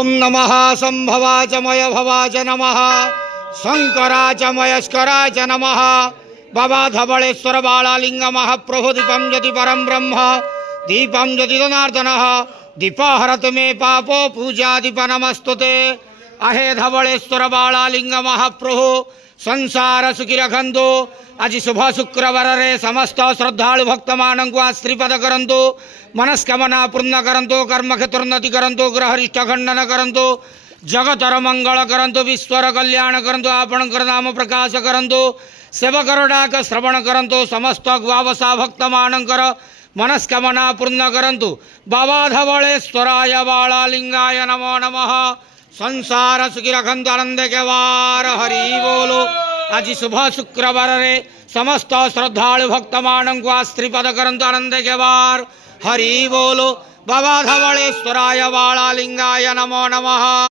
ओम नमः संभवाच मय भवाच नमः शंकराच मयस्कराच नमः बाबा धवलेश्वर बालालिंग महाप्रभु दीपं ज्योति परम ब्रह्म दीपं ज्योति जनार्दनः दीपहरत मे पापो पूजा दीप नमस्तुते आहे धवलेश्वर बालालिंग महाप्रभु संसार सुखी रखंतु आज शुभ शुक्रवार रे समस्त श्रद्धालु भक्त मानक श्रीपद करंतु मनस्कामना पूर्ण करंतु कर्म क्षेत्रोन्नति करंतु ग्रहरिष्ठ खंडन करंतु जगतर मंगल करंतु विश्वर कल्याण करंतु आपणकर नाम प्रकाश करंतु सेवकर डाक श्रवण करंतु समस्त ग्वावसा भक्त मानकर मनस्कामना पूर्ण करंतु बाबा धवलेश्वराय बालालिंगाय नमो नमः संसार सुखी रखंतु आनंद के वार हरि बोलो। आज शुभ शुक्रवार रे समस्त श्रद्धालु भक्त मानक श्रीपद करंतु आनंद के वार हरि बोलो। बाबा धवलेश्वराय बालालिंगाय नमो नमः।